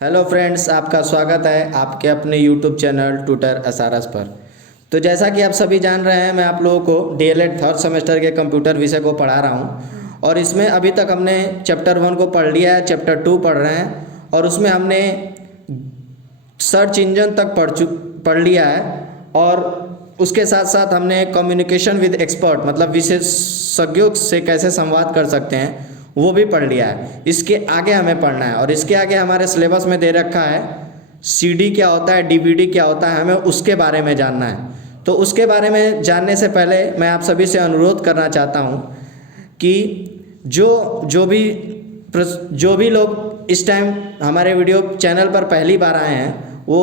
Hello friends, आपका स्वागत है आपके अपने यूट्यूब चैनल ट्यूटर एसआरएस पर। तो जैसा कि आप सभी जान रहे हैं, मैं आप लोगों को डीएलएड थर्ड सेमेस्टर के कंप्यूटर विषय को पढ़ा रहा हूं और इसमें अभी तक हमने चैप्टर 1 को पढ़ लिया है, चैप्टर 2 पढ़ रहे हैं और उसमें हमने सर्च इंजन तक पढ़ लिया है और उसके साथ साथ हमने कम्युनिकेशन विद एक्सपर्ट मतलब विशेषज्ञों से कैसे संवाद कर सकते हैं वो भी पढ़ लिया है। इसके आगे हमें पढ़ना है और इसके आगे हमारे सिलेबस में दे रखा है सीडी क्या होता है, डीवीडी क्या होता है, हमें उसके बारे में जानना है। तो उसके बारे में जानने से पहले मैं आप सभी से अनुरोध करना चाहता हूँ कि जो भी लोग इस टाइम हमारे वीडियो चैनल पर पहली बार आए हैं वो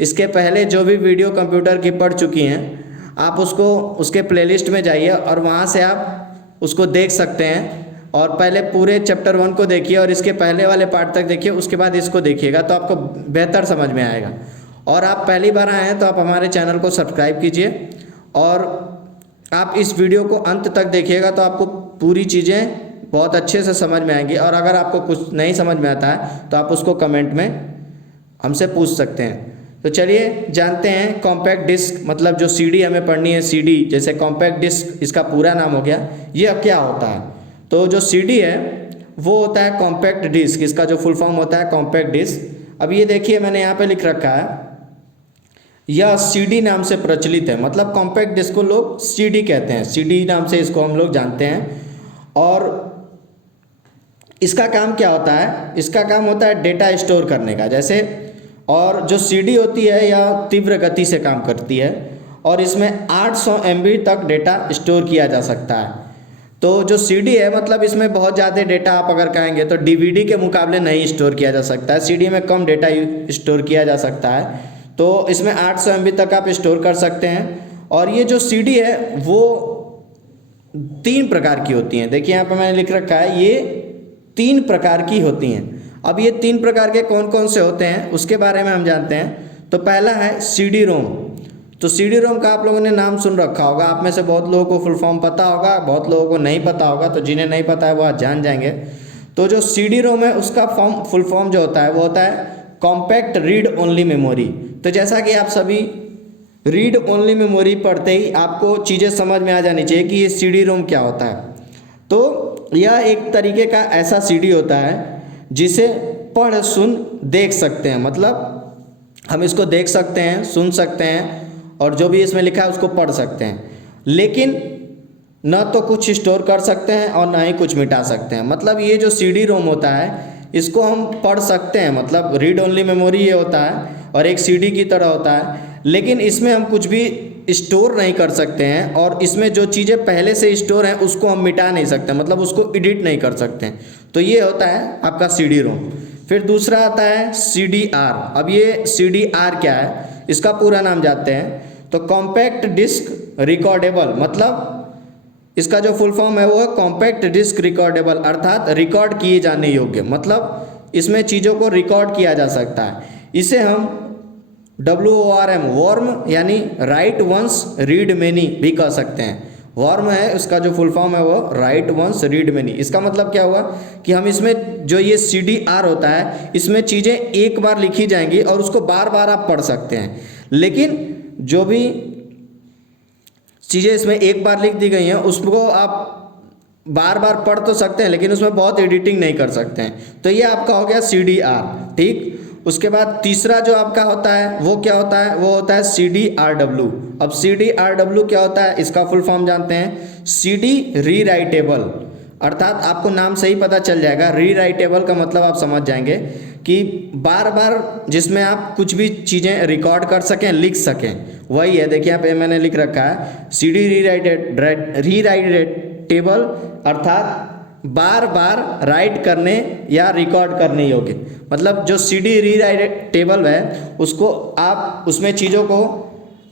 इसके पहले जो भी वीडियो कंप्यूटर की पढ़ चुकी हैं आप उसके प्लेलिस्ट में जाइए और वहाँ से आप उसको देख सकते हैं। और पहले पूरे चैप्टर 1 को देखिए और इसके पहले वाले पार्ट तक देखिए, उसके बाद इसको देखिएगा तो आपको बेहतर समझ में आएगा। और आप पहली बार आए हैं तो आप हमारे चैनल को सब्सक्राइब कीजिए और आप इस वीडियो को अंत तक देखिएगा तो आपको पूरी चीज़ें बहुत अच्छे से समझ में आएंगी। और अगर आपको कुछ नहीं समझ में आता है तो आप उसको कमेंट में हमसे पूछ सकते हैं। तो चलिए जानते हैं कॉम्पैक्ट डिस्क मतलब जो सीडी हमें पढ़नी है, सीडी जैसे कॉम्पैक्ट डिस्क इसका पूरा नाम हो गया, ये अब क्या होता है। तो जो सीडी है वो होता है कॉम्पैक्ट डिस्क, इसका जो फुल फॉर्म होता है कॉम्पैक्ट डिस्क। अब ये देखिए मैंने यहाँ पे लिख रखा है, यह सीडी नाम से प्रचलित है, मतलब कॉम्पैक्ट डिस्क को लोग सीडी कहते हैं, सीडी नाम से इसको हम लोग जानते हैं। और इसका काम क्या होता है, इसका काम होता है डेटा स्टोर करने का जैसे। और जो सीडी होती है यह तीव्र गति से काम करती है और इसमें 800 MB तक डेटा स्टोर किया जा सकता है। तो जो सीडी है मतलब इसमें बहुत ज़्यादा डेटा आप अगर कहेंगे तो डीवीडी के मुकाबले नहीं स्टोर किया जा सकता है, सीडी में कम डेटा स्टोर किया जा सकता है। तो इसमें 800 MB तक आप स्टोर कर सकते हैं। और ये जो सीडी है वो 3 प्रकार की होती हैं, देखिए यहाँ पर मैंने लिख रखा है ये 3 प्रकार की होती हैं। अब ये 3 प्रकार के कौन कौन से होते हैं उसके बारे में हम जानते हैं। तो पहला है सीडी रोम। तो सीडी रोम का आप लोगों ने नाम सुन रखा होगा, आप में से बहुत लोगों को फुल फॉर्म पता होगा, बहुत लोगों को नहीं पता होगा, तो जिन्हें नहीं पता है वो आज जान जाएंगे। तो जो सीडी रोम है उसका फुल फॉर्म जो होता है वो होता है कॉम्पैक्ट रीड ओनली मेमोरी। तो जैसा कि आप सभी रीड ओनली मेमोरी पढ़ते ही आपको चीज़ें समझ में आ जानी चाहिए कि ये सीडी रोम क्या होता है। तो यह एक तरीके का ऐसा सीडी होता है जिसे पढ़ सुन देख सकते हैं, मतलब हम इसको देख सकते हैं, सुन सकते हैं और जो भी इसमें लिखा है उसको पढ़ सकते हैं, लेकिन न तो कुछ स्टोर कर सकते हैं और ना ही कुछ मिटा सकते हैं। मतलब ये जो सीडी रोम होता है इसको हम पढ़ सकते हैं, मतलब रीड ओनली मेमोरी ये होता है और एक सीडी की तरह होता है, लेकिन इसमें हम कुछ भी स्टोर नहीं कर सकते हैं और इसमें जो चीज़ें पहले से स्टोर हैं उसको हम मिटा नहीं सकते, मतलब उसको एडिट नहीं कर सकते हैं। तो ये होता है आपका सीडी रोम। फिर दूसरा आता है सीडी आर। अब ये सीडी आर क्या है, इसका पूरा नाम जानते हैं। तो कॉम्पैक्ट डिस्क रिकॉर्डेबल, मतलब इसका जो फुल फॉर्म है वो है कॉम्पैक्ट डिस्क रिकॉर्डेबल, अर्थात रिकॉर्ड किए जाने योग्य, मतलब इसमें चीज़ों को रिकॉर्ड किया जा सकता है। इसे हम WORM वॉर्म यानी राइट वंस रीड मेनी भी कह सकते हैं। वॉर्म है उसका जो फुल फॉर्म है वो राइट वंस रीड मेनी। इसका मतलब क्या हुआ कि हम इसमें जो ये CDR होता है इसमें चीज़ें एक बार लिखी जाएंगी और उसको बार बार आप पढ़ सकते हैं, लेकिन जो भी चीज़ें इसमें एक बार लिख दी गई हैं उसको आप बार बार पढ़ तो सकते हैं लेकिन उसमें बहुत एडिटिंग नहीं कर सकते हैं। तो ये आपका हो गया CDR, ठीक। उसके बाद तीसरा जो आपका होता है वो क्या होता है, वो होता है CDRW। अब CDRW क्या होता है, इसका फुल फॉर्म जानते हैं, CD रीराइटेबल, अर्थात आपको नाम से ही पता चल जाएगा, रीराइटेबल का मतलब आप समझ जाएंगे कि बार बार जिसमें आप कुछ भी चीज़ें रिकॉर्ड कर सकें, लिख सकें, वही है। देखिए यहाँ पे मैंने लिख रखा है CD रीराइटेबल, अर्थात बार बार राइट करने या रिकॉर्ड करने योग्य। मतलब जो CD रीराइटेबल है उसको आप उसमें चीज़ों को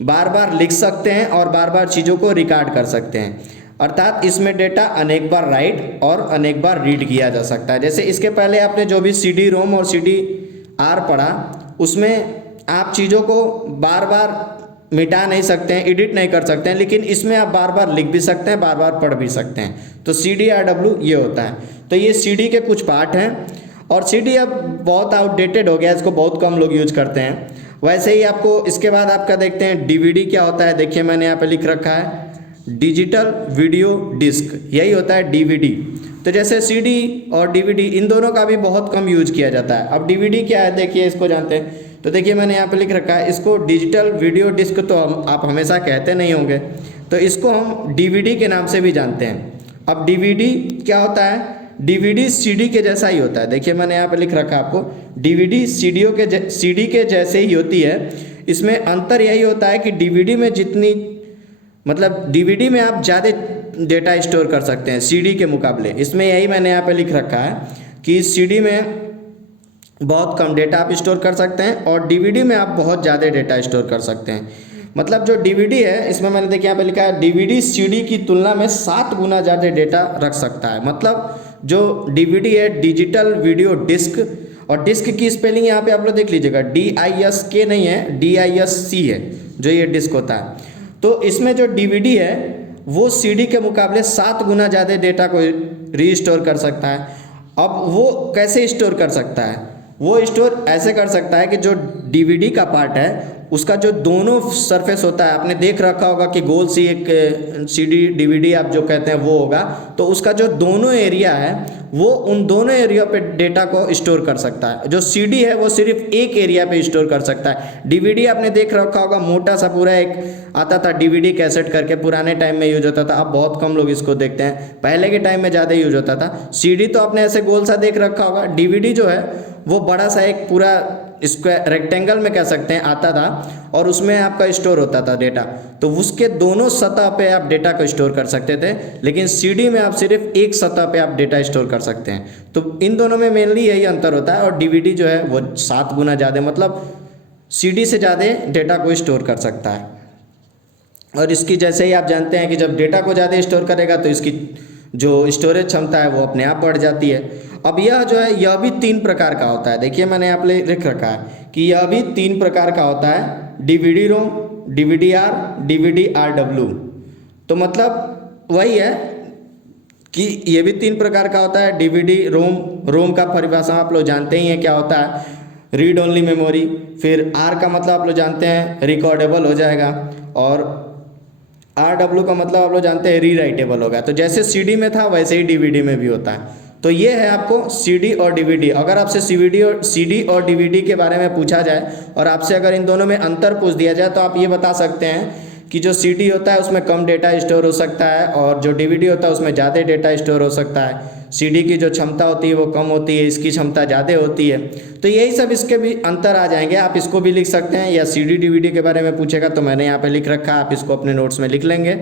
बार बार लिख सकते हैं और बार बार चीज़ों को रिकॉर्ड कर सकते हैं, अर्थात इसमें डेटा अनेक बार राइट और अनेक बार रीड किया जा सकता है। जैसे इसके पहले आपने जो भी CD रोम और CDR पढ़ा उसमें आप चीज़ों को बार बार मिटा नहीं सकते हैं, एडिट नहीं कर सकते हैं, लेकिन इसमें आप बार बार लिख भी सकते हैं, बार बार पढ़ भी सकते हैं। तो CDRW ये होता है। तो ये CD के कुछ पार्ट हैं और CD अब बहुत आउटडेटेड हो गया, इसको बहुत कम लोग यूज करते हैं। वैसे ही आपको इसके बाद आपका देखते हैं DVD क्या होता है। देखिए मैंने यहाँ पे लिख रखा है डिजिटल वीडियो डिस्क, यही होता है DVD। तो जैसे CD और DVD इन दोनों का भी बहुत कम यूज किया जाता है। अब DVD क्या है देखिए, इसको जानते हैं। तो देखिए मैंने यहाँ पे लिख रखा है, इसको डिजिटल वीडियो डिस्क तो आप हमेशा कहते नहीं होंगे, तो इसको हम DVD के नाम से भी जानते हैं। अब DVD क्या होता है, DVD CD के जैसा ही होता है। देखिए मैंने यहाँ पे लिख रखा है आपको, DVD CD के जैसे ही होती है। इसमें अंतर यही होता है कि DVD में जितनी मतलब DVD में आप ज़्यादा डेटा स्टोर कर सकते हैं CD के मुकाबले। इसमें यही मैंने यहाँ पे लिख रखा है कि CD में बहुत कम डेटा आप स्टोर कर सकते हैं और DVD में आप बहुत ज़्यादा डेटा स्टोर कर सकते हैं। मतलब जो DVD है इसमें मैंने देखिए यहाँ पे लिखा है DVD CD की तुलना में 7 गुना ज़्यादा डेटा रख सकता है। मतलब जो DVD है डिजिटल वीडियो डिस्क, और डिस्क की स्पेलिंग यहाँ पे आप लोग देख लीजिएगा, DISK नहीं है, DISC है जो ये डिस्क होता है। तो इसमें जो DVD है वो CD के मुकाबले 7 गुना ज़्यादा डेटा को रीस्टोर कर सकता है। अब वो कैसे स्टोर कर सकता है, वो स्टोर ऐसे कर सकता है कि जो DVD का पार्ट है उसका जो दोनों सरफेस होता है, आपने देख रखा होगा कि गोल सी एक CD DVD आप जो कहते हैं वो होगा, तो उसका जो दोनों एरिया है वो उन दोनों एरिया पे डेटा को स्टोर कर सकता है। जो CD है वो सिर्फ एक एरिया पे स्टोर कर सकता है। DVD आपने देख रखा होगा, मोटा सा पूरा एक आता था DVD कैसेट करके, पुराने टाइम में यूज होता था। अब बहुत कम लोग इसको देखते हैं, पहले के टाइम में ज़्यादा यूज होता था। CD तो आपने ऐसे गोल सा देख रखा होगा, DVD जो है वो बड़ा सा एक पूरा स्क्वायर रेक्टेंगल में कह सकते हैं आता था, और उसमें आपका स्टोर होता था डेटा। तो उसके दोनों सतह पे आप डेटा को स्टोर कर सकते थे, लेकिन CD में आप सिर्फ एक सतह पे आप डेटा स्टोर कर सकते हैं। तो इन दोनों में मेनली यही अंतर होता है। और DVD जो है वो 7 गुना ज़्यादा, मतलब CD से ज़्यादा डेटा को स्टोर कर सकता है। और इसकी जैसे ही आप जानते हैं कि जब डेटा को ज़्यादा स्टोर करेगा तो इसकी जो स्टोरेज क्षमता है वो अपने आप बढ़ जाती है। अब यह जो है यह भी 3 प्रकार का होता है। देखिए मैंने यहाँ पे लिख रखा है कि यह भी 3 प्रकार का होता है, DVD ROM, DVD-R, DVD-RW। तो मतलब वही है कि ये भी 3 प्रकार का होता है। DVD ROM का परिभाषा आप लोग जानते ही हैं क्या होता है, रीड ओनली मेमोरी। फिर R का मतलब आप लोग जानते हैं रिकॉर्डेबल हो जाएगा, और RW का मतलब आप लोग जानते हैं रीराइटेबल होगा। तो जैसे CD में था वैसे ही DVD में भी होता है। तो ये है आपको CD और DVD। अगर आपसे CD और DVD के बारे में पूछा जाए और आपसे अगर इन दोनों में अंतर पूछ दिया जाए तो आप ये बता सकते हैं कि जो CD होता है उसमें कम डेटा स्टोर हो सकता है, और जो DVD होता है उसमें ज़्यादा डेटा स्टोर हो सकता है। CD की जो क्षमता होती है वो कम होती है, इसकी क्षमता ज़्यादा होती है। तो यही सब इसके भी अंतर आ जाएंगे। आप इसको भी लिख सकते हैं, या CD DVD के बारे में पूछेगा तो मैंने यहाँ पे लिख रखा है, आप इसको अपने नोट्स में लिख लेंगे।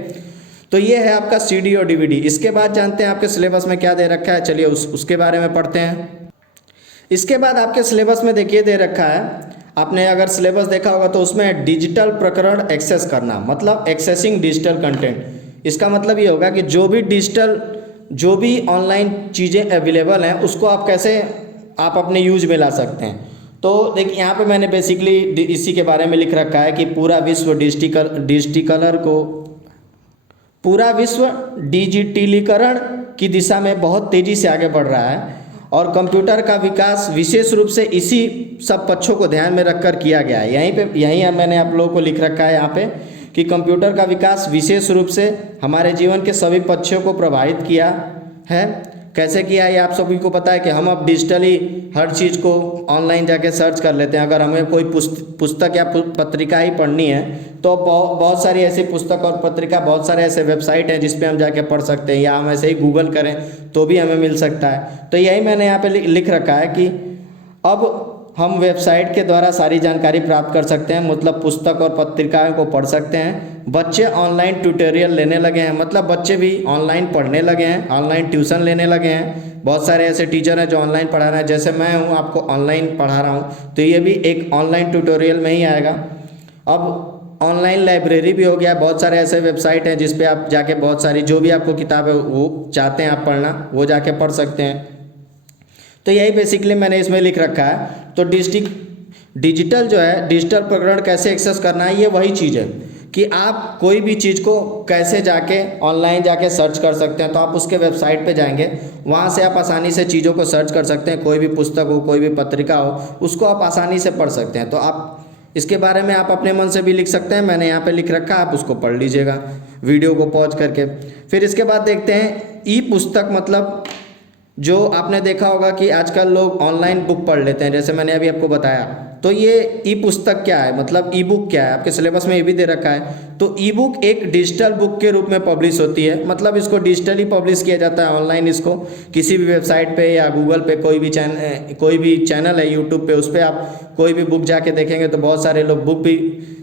तो ये है आपका CD और DVD। इसके बाद जानते हैं आपके सिलेबस में क्या दे रखा है, चलिए उसके बारे में पढ़ते हैं। इसके बाद आपके सिलेबस में देखिए दे रखा है, आपने अगर सिलेबस देखा होगा तो उसमें डिजिटल प्रकरण एक्सेस करना, मतलब एक्सेसिंग डिजिटल कंटेंट। इसका मतलब ये होगा कि जो भी ऑनलाइन चीज़ें अवेलेबल हैं उसको आप कैसे आप अपने यूज में ला सकते हैं। तो देखिए यहाँ पे मैंने बेसिकली इसी के बारे में लिख रखा है कि पूरा विश्व डिजिटलीकरण की दिशा में बहुत तेज़ी से आगे बढ़ रहा है, और कंप्यूटर का विकास विशेष रूप से इसी सब पक्षों को ध्यान में रखकर किया गया है। यहीं मैंने आप लोगों को लिख रखा है यहाँ पे कि कंप्यूटर का विकास विशेष रूप से हमारे जीवन के सभी पक्षों को प्रभावित किया है। कैसे किया है ये आप सभी को पता है कि हम अब डिजिटली हर चीज़ को ऑनलाइन जाके सर्च कर लेते हैं। अगर हमें कोई पुस्तक या पत्रिका ही पढ़नी है तो बहुत सारी ऐसी पुस्तक और पत्रिका, बहुत सारे ऐसे वेबसाइट हैं जिस पे हम जाके पढ़ सकते हैं, या हम ऐसे ही गूगल करें तो भी हमें मिल सकता है। तो यही मैंने यहाँ पे लिख रखा है कि अब हम वेबसाइट के द्वारा सारी जानकारी प्राप्त कर सकते हैं, मतलब पुस्तक और पत्रिकाओं को पढ़ सकते हैं। बच्चे ऑनलाइन ट्यूटोरियल लेने लगे हैं, मतलब बच्चे भी ऑनलाइन पढ़ने लगे हैं, ऑनलाइन ट्यूशन लेने लगे हैं। बहुत सारे ऐसे टीचर हैं जो ऑनलाइन पढ़ा रहे हैं, जैसे मैं हूँ आपको ऑनलाइन पढ़ा रहा हूँ, तो ये भी एक ऑनलाइन ट्यूटोरियल में ही आएगा। अब ऑनलाइन लाइब्रेरी भी हो गया, बहुत सारे ऐसे वेबसाइट हैं जिस पे आप जाके बहुत सारी जो भी आपको किताबें वो चाहते हैं आप पढ़ना, वो जाके पढ़ सकते हैं। तो यही बेसिकली मैंने इसमें लिख रखा है। तो डिजिटल जो है डिजिटल प्रकरण कैसे एक्सेस करना है, ये वही चीज़ है कि आप कोई भी चीज़ को कैसे जाके ऑनलाइन जाके सर्च कर सकते हैं। तो आप उसके वेबसाइट पे जाएंगे, वहाँ से आप आसानी से चीज़ों को सर्च कर सकते हैं। कोई भी पुस्तक हो, कोई भी पत्रिका हो, उसको आप आसानी से पढ़ सकते हैं। तो आप इसके बारे में आप अपने मन से भी लिख सकते हैं, मैंने यहाँ पे लिख रखा है, आप उसको पढ़ लीजिएगा वीडियो को पॉज करके। फिर इसके बाद देखते हैं ई पुस्तक, मतलब जो आपने देखा होगा कि आजकल लोग ऑनलाइन बुक पढ़ लेते हैं, जैसे मैंने अभी आपको बताया। तो ये ई पुस्तक क्या है, मतलब ई बुक क्या है, आपके सिलेबस में ये भी दे रखा है। तो ई बुक एक डिजिटल बुक के रूप में पब्लिश होती है, मतलब इसको डिजिटली पब्लिश किया जाता है ऑनलाइन। इसको किसी भी वेबसाइट पे या गूगल पे कोई भी चैनल है यूट्यूब पे, उस पर आप कोई भी बुक जाके देखेंगे तो बहुत सारे लोग बुक भी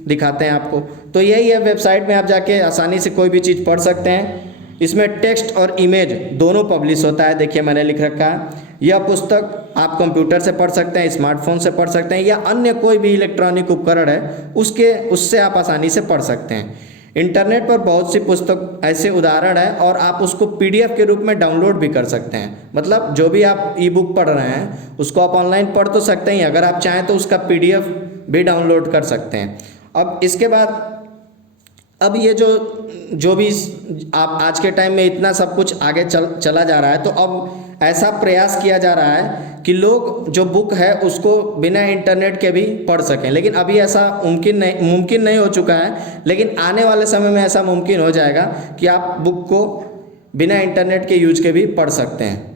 दिखाते हैं आपको। तो यही है, वेबसाइट में आप जाके आसानी से कोई भी चीज़ पढ़ सकते हैं। इसमें टेक्स्ट और इमेज दोनों पब्लिश होता है। देखिए मैंने लिख रखा है, यह पुस्तक आप कंप्यूटर से पढ़ सकते हैं, स्मार्टफोन से पढ़ सकते हैं, या अन्य कोई भी इलेक्ट्रॉनिक उपकरण है उससे आप आसानी से पढ़ सकते हैं। इंटरनेट पर बहुत सी पुस्तक ऐसे उदाहरण है, और आप उसको PDF के रूप में डाउनलोड भी कर सकते हैं। मतलब जो भी आप ई बुक पढ़ रहे हैं उसको आप ऑनलाइन पढ़ तो सकते हैं, अगर आप चाहें तो उसका PDF भी डाउनलोड कर सकते हैं। अब इसके बाद अब ये जो भी आप आज के टाइम में इतना सब कुछ आगे चला जा रहा है, तो अब ऐसा प्रयास किया जा रहा है कि लोग जो बुक है उसको बिना इंटरनेट के भी पढ़ सकें। लेकिन अभी ऐसा मुमकिन नहीं हो चुका है, लेकिन आने वाले समय में ऐसा मुमकिन हो जाएगा कि आप बुक को बिना इंटरनेट के यूज के भी पढ़ सकते हैं।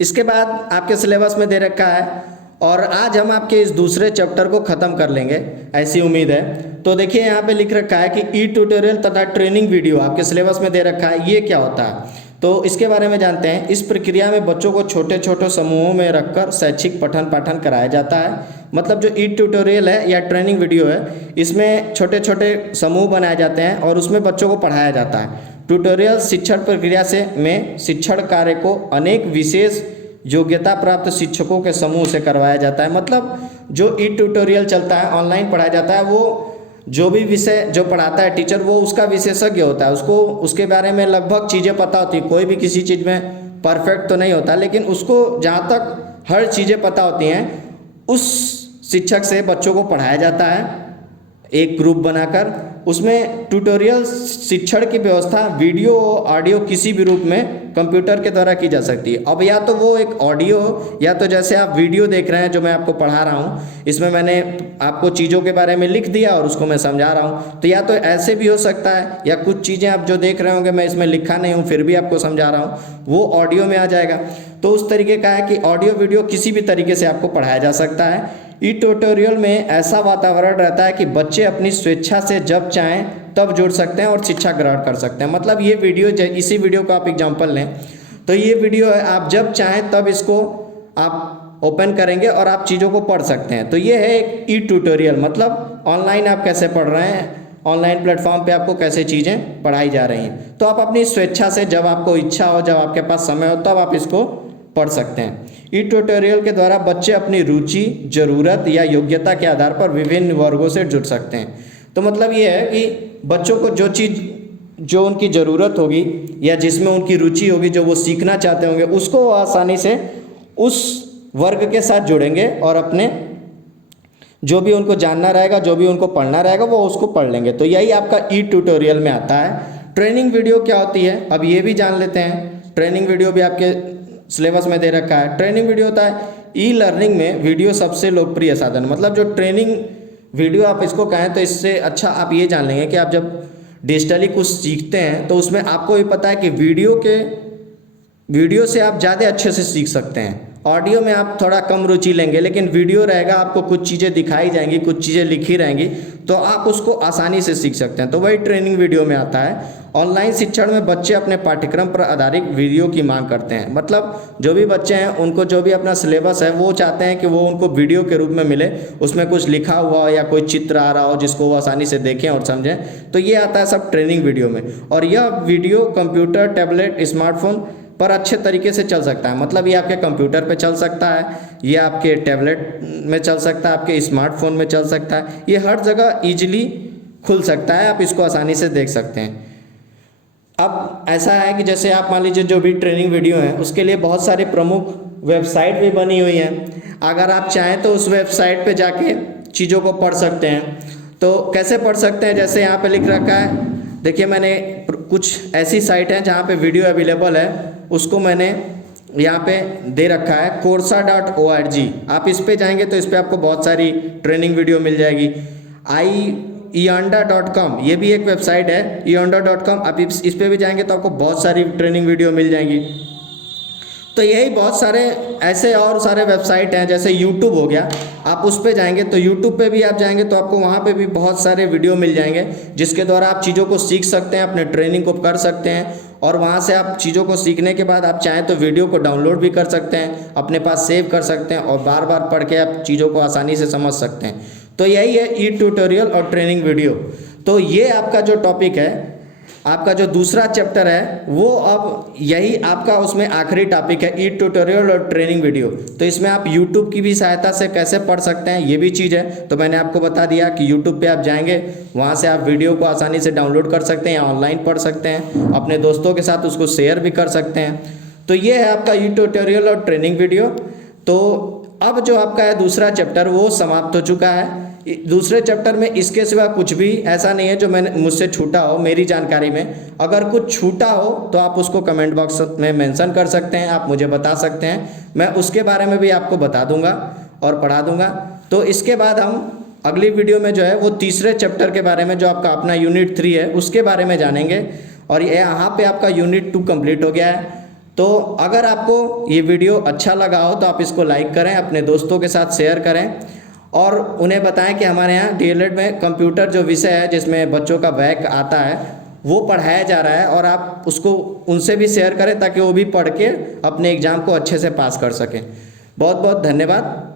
इसके बाद आपके सिलेबस में दे रखा है, और आज हम आपके इस दूसरे चैप्टर को ख़त्म कर लेंगे, ऐसी उम्मीद है। तो देखिए यहाँ पे लिख रखा है कि ई ट्यूटोरियल तथा ट्रेनिंग वीडियो आपके सिलेबस में दे रखा है। ये क्या होता है, तो इसके बारे में जानते हैं। इस प्रक्रिया में बच्चों को छोटे छोटे समूहों में रखकर शैक्षिक पठन पाठन कराया जाता है। मतलब जो ई ट्यूटोरियल है या ट्रेनिंग वीडियो है, इसमें छोटे छोटे समूह बनाए जाते हैं और उसमें बच्चों को पढ़ाया जाता है। ट्यूटोरियल शिक्षण प्रक्रिया में शिक्षण कार्य को अनेक विशेष योग्यता प्राप्त शिक्षकों के समूह से करवाया जाता है। मतलब जो ई ट्यूटोरियल चलता है, ऑनलाइन पढ़ाया जाता है, वो जो भी विषय जो पढ़ाता है टीचर, वो उसका विशेषज्ञ होता है, उसको उसके बारे में लगभग चीज़ें पता होती है। कोई भी किसी चीज़ में परफेक्ट तो नहीं होता, लेकिन उसको जहाँ तक हर चीज़ें पता होती हैं, उस शिक्षक से बच्चों को पढ़ाया जाता है एक ग्रुप बनाकर। उसमें ट्यूटोरियल शिक्षण की व्यवस्था वीडियो ऑडियो किसी भी रूप में कंप्यूटर के द्वारा की जा सकती है। अब या तो वो एक ऑडियो, या तो जैसे आप वीडियो देख रहे हैं जो मैं आपको पढ़ा रहा हूँ, इसमें मैंने आपको चीज़ों के बारे में लिख दिया और उसको मैं समझा रहा हूँ। तो या तो ऐसे भी हो सकता है, या कुछ चीज़ें आप जो देख रहे होंगे मैं इसमें लिखा नहीं हूँ फिर भी आपको समझा रहा हूँ, वो ऑडियो में आ जाएगा। तो उस तरीके का है कि ऑडियो वीडियो किसी भी तरीके से आपको पढ़ाया जा सकता है। ई ट्यूटोरियल में ऐसा वातावरण रहता है कि बच्चे अपनी स्वेच्छा से जब चाहें तब जुड़ सकते हैं और शिक्षा ग्रहण कर सकते हैं। मतलब ये वीडियो, इसी वीडियो का आप एग्जांपल लें तो ये वीडियो है, आप जब चाहें तब इसको आप ओपन करेंगे और आप चीज़ों को पढ़ सकते हैं। तो ये है एक ई ट्यूटोरियल, मतलब ऑनलाइन आप कैसे पढ़ रहे हैं, ऑनलाइन प्लेटफॉर्म पे आपको कैसे चीज़ें पढ़ाई जा रही हैं। तो आप अपनी स्वेच्छा से जब आपको इच्छा हो, जब आपके पास समय हो, तब आप इसको पढ़ सकते हैं। ई ट्यूटोरियल के द्वारा बच्चे अपनी रुचि, ज़रूरत या योग्यता के आधार पर विभिन्न वर्गों से जुड़ सकते हैं। तो मतलब ये है कि बच्चों को जो चीज़ जो उनकी ज़रूरत होगी या जिसमें उनकी रुचि होगी, जो वो सीखना चाहते होंगे, उसको वो आसानी से उस वर्ग के साथ जुड़ेंगे और अपने जो भी उनको जानना रहेगा, जो भी उनको पढ़ना रहेगा, वो उसको पढ़ लेंगे। तो यही आपका ई ट्यूटोरियल में आता है। ट्रेनिंग वीडियो क्या होती है, अब ये भी जान लेते हैं। ट्रेनिंग वीडियो भी आपके सिलेबस में दे रखा है। ट्रेनिंग वीडियो होता है ई लर्निंग में वीडियो सबसे लोकप्रिय साधन। मतलब जो ट्रेनिंग वीडियो आप इसको कहें तो इससे अच्छा आप ये जान लेंगे कि आप जब डिजिटली कुछ सीखते हैं तो उसमें आपको भी पता है कि वीडियो से आप ज़्यादा अच्छे से सीख सकते हैं। ऑडियो में आप थोड़ा कम रुचि लेंगे, लेकिन वीडियो रहेगा, आपको कुछ चीज़ें दिखाई जाएंगी, कुछ चीज़ें लिखी रहेंगी, तो आप उसको आसानी से सीख सकते हैं। तो वही ट्रेनिंग वीडियो में आता है। ऑनलाइन शिक्षण में बच्चे अपने पाठ्यक्रम पर आधारित वीडियो की मांग करते हैं। मतलब जो भी बच्चे हैं उनको जो भी अपना सिलेबस है वो चाहते हैं कि वो उनको वीडियो के रूप में मिले, उसमें कुछ लिखा हुआ हो या कोई चित्र आ रहा हो जिसको वो आसानी से देखें और समझें। तो ये आता है सब ट्रेनिंग वीडियो में। और यह वीडियो कंप्यूटर, टैबलेट, स्मार्टफोन पर अच्छे तरीके से चल सकता है। मतलब ये आपके कंप्यूटर पे चल सकता है, ये आपके टैबलेट में चल सकता है, आपके स्मार्टफोन में चल सकता है, ये हर जगह ईजिली खुल सकता है, आप इसको आसानी से देख सकते हैं। अब ऐसा है कि जैसे आप मान लीजिए जो भी ट्रेनिंग वीडियो है उसके लिए बहुत सारे प्रमुख वेबसाइट भी बनी हुई हैं। अगर आप चाहें तो उस वेबसाइट पे जाके चीज़ों को पढ़ सकते हैं। तो कैसे पढ़ सकते हैं, जैसे यहाँ पे लिख रखा है, देखिए मैंने कुछ ऐसी साइट है जहाँ पे वीडियो अवेलेबल है, उसको मैंने यहाँ पे दे रखा है coursa.org। आप इस पे जाएंगे तो इस पे आपको बहुत सारी ट्रेनिंग वीडियो मिल जाएगी। eonda.com ये भी एक वेबसाइट है, eonda.com। आप इस पे भी जाएंगे तो आपको बहुत सारी ट्रेनिंग वीडियो मिल जाएंगी। तो यही बहुत सारे ऐसे और सारे वेबसाइट हैं, जैसे यूट्यूब हो गया, आप उस पे जाएंगे तो यूट्यूब पे भी आप जाएंगे तो आपको वहाँ पे भी बहुत सारे वीडियो मिल जाएंगे, जिसके द्वारा आप चीज़ों को सीख सकते हैं, अपने ट्रेनिंग को कर सकते हैं। और वहाँ से आप चीज़ों को सीखने के बाद आप चाहें तो वीडियो को डाउनलोड भी कर सकते हैं, अपने पास सेव कर सकते हैं और बार बार पढ़ के आप चीज़ों को आसानी से समझ सकते हैं। तो यही है ई ट्यूटोरियल और ट्रेनिंग वीडियो। तो ये आपका जो टॉपिक है, आपका जो दूसरा चैप्टर है, वो अब यही आपका उसमें आखिरी टॉपिक है, ई ट्यूटोरियल और ट्रेनिंग वीडियो। तो इसमें आप यूट्यूब की भी सहायता से कैसे पढ़ सकते हैं, ये भी चीज़ है। तो मैंने आपको बता दिया कि यूट्यूब पे आप जाएंगे, वहाँ से आप वीडियो को आसानी से डाउनलोड कर सकते हैं या ऑनलाइन पढ़ सकते हैं, अपने दोस्तों के साथ उसको शेयर भी कर सकते हैं। तो ये है आपका ई ट्यूटोरियल और ट्रेनिंग वीडियो। तो अब जो आपका है दूसरा चैप्टर, वो समाप्त हो चुका है। दूसरे चैप्टर में इसके सिवा कुछ भी ऐसा नहीं है जो मैंने मुझसे छूटा हो मेरी जानकारी में। अगर कुछ छूटा हो तो आप उसको कमेंट बॉक्स में मेंशन कर सकते हैं, आप मुझे बता सकते हैं, मैं उसके बारे में भी आपको बता दूंगा और पढ़ा दूंगा। तो इसके बाद हम अगली वीडियो में जो है वो तीसरे चैप्टर के बारे में, जो आपका अपना यूनिट 3 है, उसके बारे में जानेंगे। और ये यहाँ पे आपका यूनिट 2 कंप्लीट हो गया है। तो अगर आपको ये वीडियो अच्छा लगा हो तो आप इसको लाइक करें, अपने दोस्तों के साथ शेयर करें और उन्हें बताएं कि हमारे यहाँ डीएलएड में कंप्यूटर जो विषय है, जिसमें बच्चों का बैक आता है, वो पढ़ाया जा रहा है। और आप उसको उनसे भी शेयर करें ताकि वो भी पढ़ के अपने एग्ज़ाम को अच्छे से पास कर सकें। बहुत बहुत धन्यवाद।